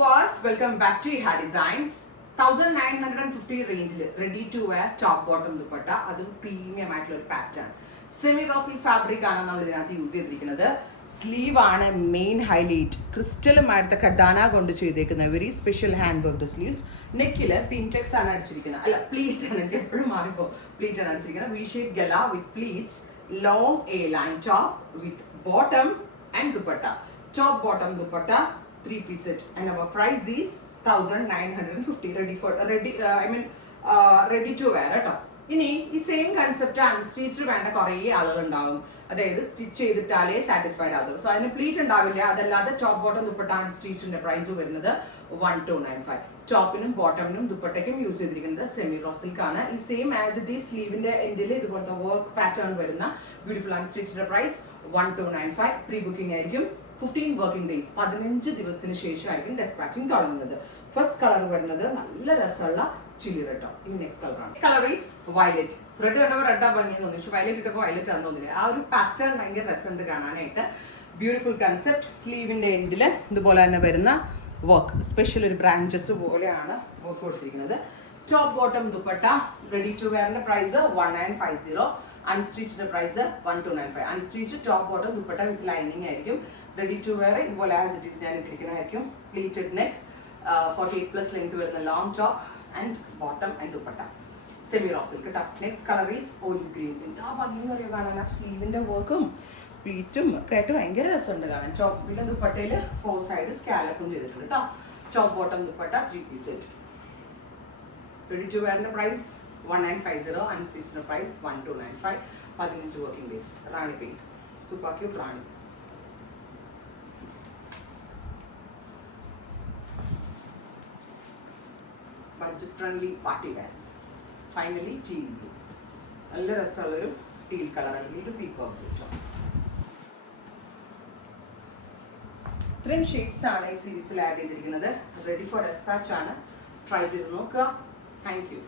viewers, welcome back to Iha Designs. 1950 റേഞ്ചിൽ ready to wear top bottom dupatta, അതും premium ആയിട്ടുള്ള ഒരു പാറ്റേൺ സെമി റോസിൽ ഫാബ്രിക് ആണ് നമ്മൾ ഇതിനകത്ത് യൂസ് ചെയ്തിരിക്കുന്നത്. സ്ലീവ് ആണ് മെയിൻ ഹൈലൈറ്റ്. ക്രിസ്റ്റലുമായിട്ട് കഡാന കൊണ്ട് ചെയ്തേക്കുന്ന very special hand worked sleeves. നെക്കില് പിൻടെക്സ് ആണ് അടിച്ചിരിക്കുന്നത്, അല്ല പ്ലീറ്റ് ആണ്, എനിക്ക് എപ്പോഴും മാറിപ്പോ പ്ലീറ്റ് ആണ് അടിച്ചിരിക്കുന്നത്. വി ഷേപ്പ് ഗല with pleats, long A line top with bottom and dupatta. Top bottom dupatta 3-piece set, and our price is 1950 ready to wear കേട്ടോ. ഇനി ഈ സെയിം കൺസെപ്റ്റ് അൺസ്റ്റിച്ച്ഡ് വേണ്ട കുറേ ആളുകൾ ഉണ്ടാവും, അതായത് സ്റ്റിച്ച് ചെയ്തിട്ടാലേ സാറ്റിസ്ഫൈഡ് ആകും. സോ അതിന് പ്ലീറ്റ് ഉണ്ടാവില്ല. അതല്ലാതെ ടോപ്പ് ബോട്ടം ദുപ്പട്ട അൺസ്റ്റിച്ചിന്റെ പ്രൈസ് വരുന്നത് 1295. ടോപ്പിനും ബോട്ടമിനും ദുപ്പട്ടയ്ക്കും യൂസ് ചെയ്തിരിക്കുന്നത് സെമി റോ സിൽക്ക് ആണ്. ഈ സെയിം ആസ് ഇറ്റ് ഈസ് സ്ലീവിന്റെ എൻഡിൽ ഇതുപോലത്തെ വർക്ക് പാറ്റേൺ വരുന്ന ബ്യൂട്ടിഫുൾ അൺസ്റ്റിച്ചിന്റെ പ്രൈസ് 1295. പ്രീ ബുക്കിംഗ് ആയിരിക്കും. 15 വർക്കിംഗ് ഡേയ്സ്, 15 ദിവസത്തിന് ശേഷമായിരിക്കും ഡെസ്പാച്ചിങ് തുടങ്ങുന്നത്. ഫസ്റ്റ് കളർ വരുന്നത് നല്ല രസമുള്ള ചില്ലി റെഡ്. ഈ നെക്സ്റ്റ് കളറാണ്. Colour is violet. റെഡ് കണ്ടപ്പോൾ റെഡാ ഭംഗി തോന്നി, പക്ഷെ വയലറ്റ് ഇട്ടപ്പോൾ വയലറ്റ് ആണെന്ന് തോന്നില്ല. ആ ഒരു പാറ്റേൺ ഭയങ്കര രസമുണ്ട് കാണാനായിട്ട്. Beautiful concept. സ്ലീവിന്റെ എൻഡിൽ ഇതുപോലെ തന്നെ വരുന്ന വർക്ക്, സ്പെഷ്യൽ ഒരു ബ്രാഞ്ചസ് പോലെയാണ് വർക്ക് കൊടുത്തിരിക്കുന്നത്. Top bottom dupatta ready to വെയറിന്റെ price 1950. Unstitched price 1295. Unstitched top bottom dupatta with lining ആയിരിക്കും. റെഡി ടു വെയർ ഇതുപോലെ ആസ് ഇറ്റ് ഈസ് ഞാൻ ഇട്ടിരിക്കുന്നതായിരിക്കും. പ്ലീറ്റഡ് നെക്ക്, 48+ ലെങ്ത് വരുന്ന long top and bottom and dupatta semi raw silk കേട്ടോ. Next colour is olive green. എന്താ ഭംഗി എന്ന് പറയുക കാണാൻ. ആ സ്ലീവിന്റെ വർക്കും പ്ലീറ്റും ഒക്കെ ആയിട്ട് ഭയങ്കര രസമുണ്ട് കാണാൻ. ടോപ്പിന്റെ ദുപ്പട്ടയിൽ 4 സൈഡ് സ്കാലപ്പും ചെയ്തിട്ടുണ്ട് കേട്ടോ. Top bottom dupatta 3-piece set. Ready to വെയറിന്റെ price 1950. Unstitched price 1295. 15 working days. Rani paint, super cute rani. Budget friendly party wears. Finally teal blue. നല്ല രസമുള്ളൊരു ടീൽ കളർ അല്ലെങ്കിൽ ഒരു പീകോക്ക് ബ്ലൂ. ഇത്രയും ഷെയ്ഡ്സ് ആണ് ഈ സീരീസിൽ ആഡ് ചെയ്തിരിക്കുന്നത്. റെഡി ഫോർ ഡെസ്പാച്ച് ആണ്. ട്രൈ ചെയ്ത് നോക്കുക. Thank you.